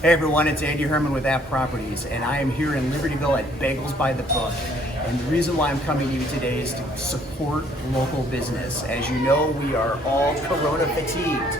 Hey everyone, it's Andy Herman with App Properties, and I am here in Libertyville at Bagels by the Book. And the reason why I'm coming to you today is to support local business. As you know, we are all Corona fatigued,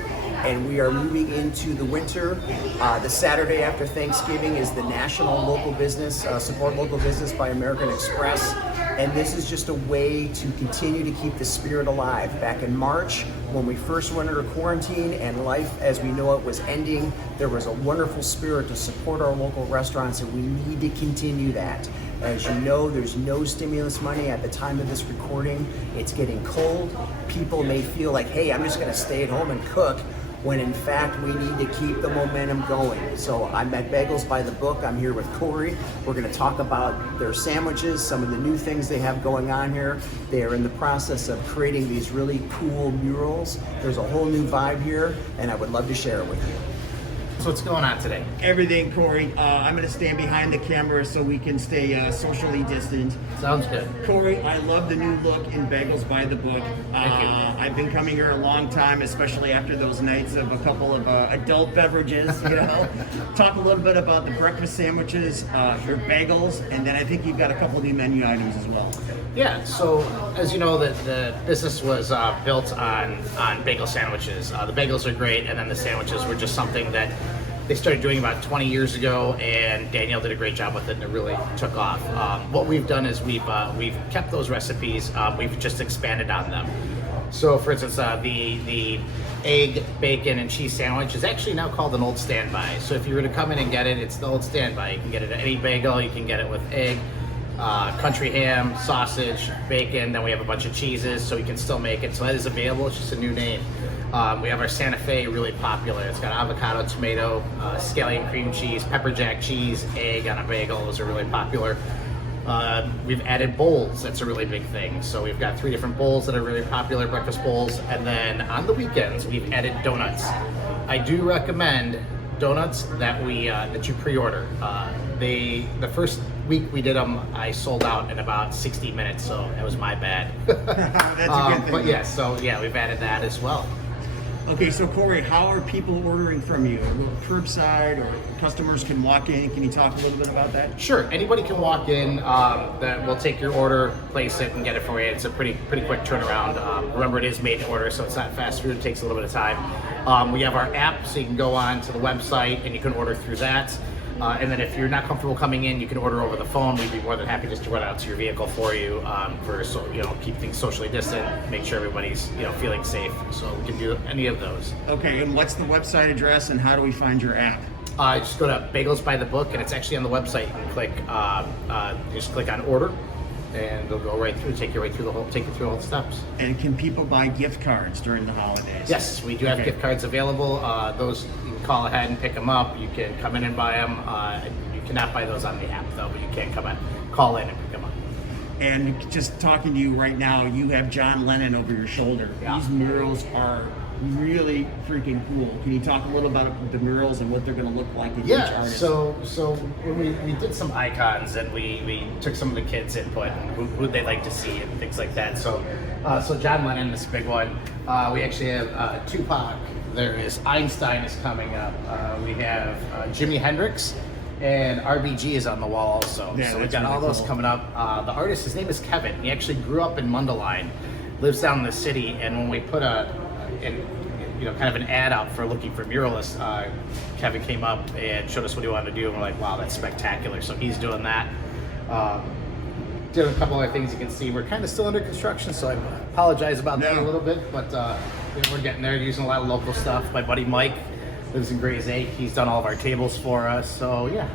and we are moving into the winter. The Saturday after Thanksgiving is the National Local Business, Support Local Business by American Express. And this is just a way to continue to keep the spirit alive. Back in March, when we first went under quarantine and life as we know it was ending, there was a wonderful spirit to support our local restaurants, and we need to continue that. As you know, there's no stimulus money at the time of this recording. It's getting cold. People may feel like, hey, I'm just gonna stay at home and cook, when in fact we need to keep the momentum going. So I'm at Bagels by the Book. I'm here with Corey. We're gonna talk about their sandwiches, some of the new things they have going on here. They are in the process of creating these really cool murals. There's a whole new vibe here, and I would love to share it with you. So what's going on today? Everything, Corey. I'm going to stand behind the camera so we can stay socially distant. Sounds good. Corey, I love the new look in Bagels by the Book. Thank you. I've been coming here a long time, especially after those nights of a couple of adult beverages, you know. Talk a little bit about the breakfast sandwiches, your bagels, and then I think you've got a couple new menu items as well. Yeah, so as you know, the business was built on bagel sandwiches. The bagels are great, and then the sandwiches were just something that they started doing about 20 years ago, and Danielle did a great job with it, and it really took off. What we've done is we've kept those recipes, we've just expanded on them. So for instance, the egg, bacon, and cheese sandwich is actually now called an Old Standby. So if you were to come in and get it, it's the Old Standby. You can get it at any bagel, you can get it with egg, country ham, sausage, bacon, then we have a bunch of cheeses, so you can still make it. So that is available, it's just a new name. We have our Santa Fe, really popular. It's got avocado, tomato, scallion cream cheese, pepper jack cheese, egg on a bagel. Those are really popular. We've added bowls, that's a really big thing. So we've got 3 different bowls that are really popular, breakfast bowls. And then on the weekends, we've added donuts. I do recommend donuts that you pre-order. The first week we did them, I sold out in about 60 minutes, so that was my bad. That's a good thing. But yeah, so yeah, we've added that as well. Okay, so Corey, how are people ordering from you? Curbside, or customers can walk in? Can you talk a little bit about that? Sure, anybody can walk in. We'll take your order, place it, and get it for you. It's a pretty quick turnaround. Remember, it is made to order, so it's not fast food. It takes a little bit of time. We have our app, so you can go on to the website and you can order through that. And then if you're not comfortable coming in, you can order over the phone. We'd be more than happy just to run out to your vehicle for you, keep things socially distant, make sure everybody's feeling safe. So we can do any of those. Okay, and what's the website address, and how do we find your app? Just go to Bagels by the Book, and it's actually on the website. You can click, just click on order, and it'll go right through, take you through all the steps. And can people buy gift cards during the holidays? Yes, we do have gift cards available. Those you can call ahead and pick them up. You can come in and buy them. You cannot buy those on the app though, but you can call in and pick them up. And just talking to you right now, you have John Lennon over your shoulder. Yeah. These murals are really freaking cool. Can you talk a little about the murals and what they're going to look like in each artist? So when we did some icons, and we took some of the kids' input and who they'd like to see and things like that. So John Lennon is a big one. We actually have Tupac. There is Einstein is coming up. We have Jimi Hendrix, and RBG is on the wall also. Yeah, so we've got all those coming up. The artist, his name is Kevin. He actually grew up in Mundelein, lives down in the city, and when we put kind of an ad out for looking for muralists, Kevin came up and showed us what he wanted to do, and we're like, wow, that's spectacular. So he's doing that. Did a couple other things you can see. We're kind of still under construction, so I apologize about that a little bit, but we're getting there, using a lot of local stuff. My buddy Mike lives in Gray's Acre. He's done all of our tables for us, so yeah.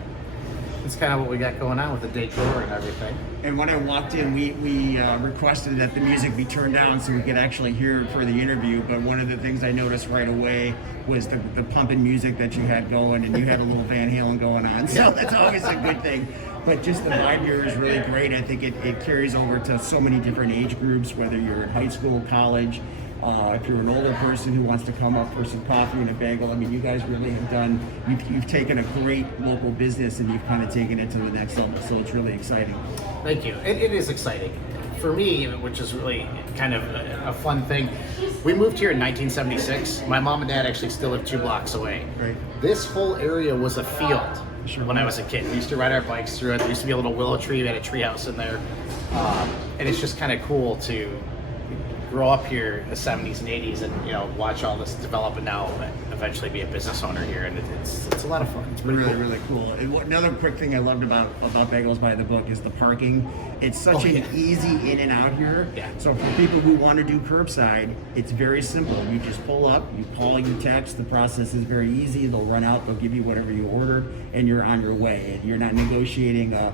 It's kind of what we got going on with the decor and everything. And when I walked in, we requested that the music be turned down so we could actually hear it for the interview. But one of the things I noticed right away was the pumping music that you had going, and you had a little Van Halen going on. So that's always a good thing. But just the vibe here is really great. I think it carries over to so many different age groups, whether you're in high school, college. If you're an older person who wants to come up for some coffee and a bagel, I mean, you guys really have done, you've taken a great local business and you've kind of taken it to the next level, so it's really exciting. Thank you. It is exciting. for me, which is really kind of a fun thing, we moved here in 1976. My mom and dad actually still live 2 blocks away. Right. This whole area was a field Sure. when I was a kid. We used to ride our bikes through it. There used to be a little willow tree. We had a tree house in there. And it's just kind of cool to grow up here in the 70s and 80s and, you know, watch all this develop and now eventually be a business owner here. And it's a lot of fun. It's pretty Really, cool. really cool. And another quick thing I loved about Bagels by the Book is the parking. It's such an easy in and out here. Yeah. So for people who want to do curbside, it's very simple. You just pull up, you call, you text. The process is very easy. They'll run out, they'll give you whatever you order, and you're on your way. You're not negotiating a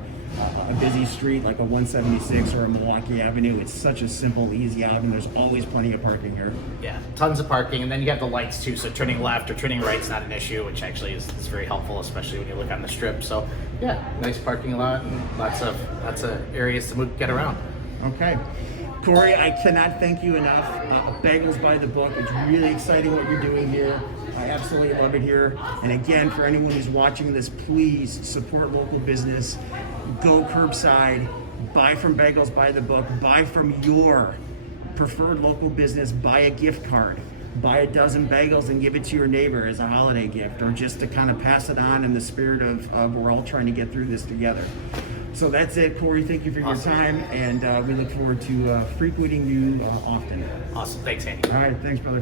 busy street like a 176 or a Milwaukee Avenue. It's such a simple, easy out, and there's always plenty of parking here. Yeah, tons of parking, and then you have the lights too. So turning left or turning right is not an issue, which actually is very helpful, especially when you look on the strip. So yeah, nice parking lot and lots of areas to get around. Okay. Corey, I cannot thank you enough. Bagels by the Book. It's really exciting what you're doing here. I absolutely love it here. And again, for anyone who's watching this, please support local business. Go curbside. Buy from Bagels by the Book. Buy from your preferred local business. Buy a gift card. Buy a dozen bagels and give it to your neighbor as a holiday gift, or just to kind of pass it on in the spirit of we're all trying to get through this together. So that's it, Corey. Thank you for your time, and we look forward to frequenting you often. Awesome. Thanks, Andy. All right, thanks, brother.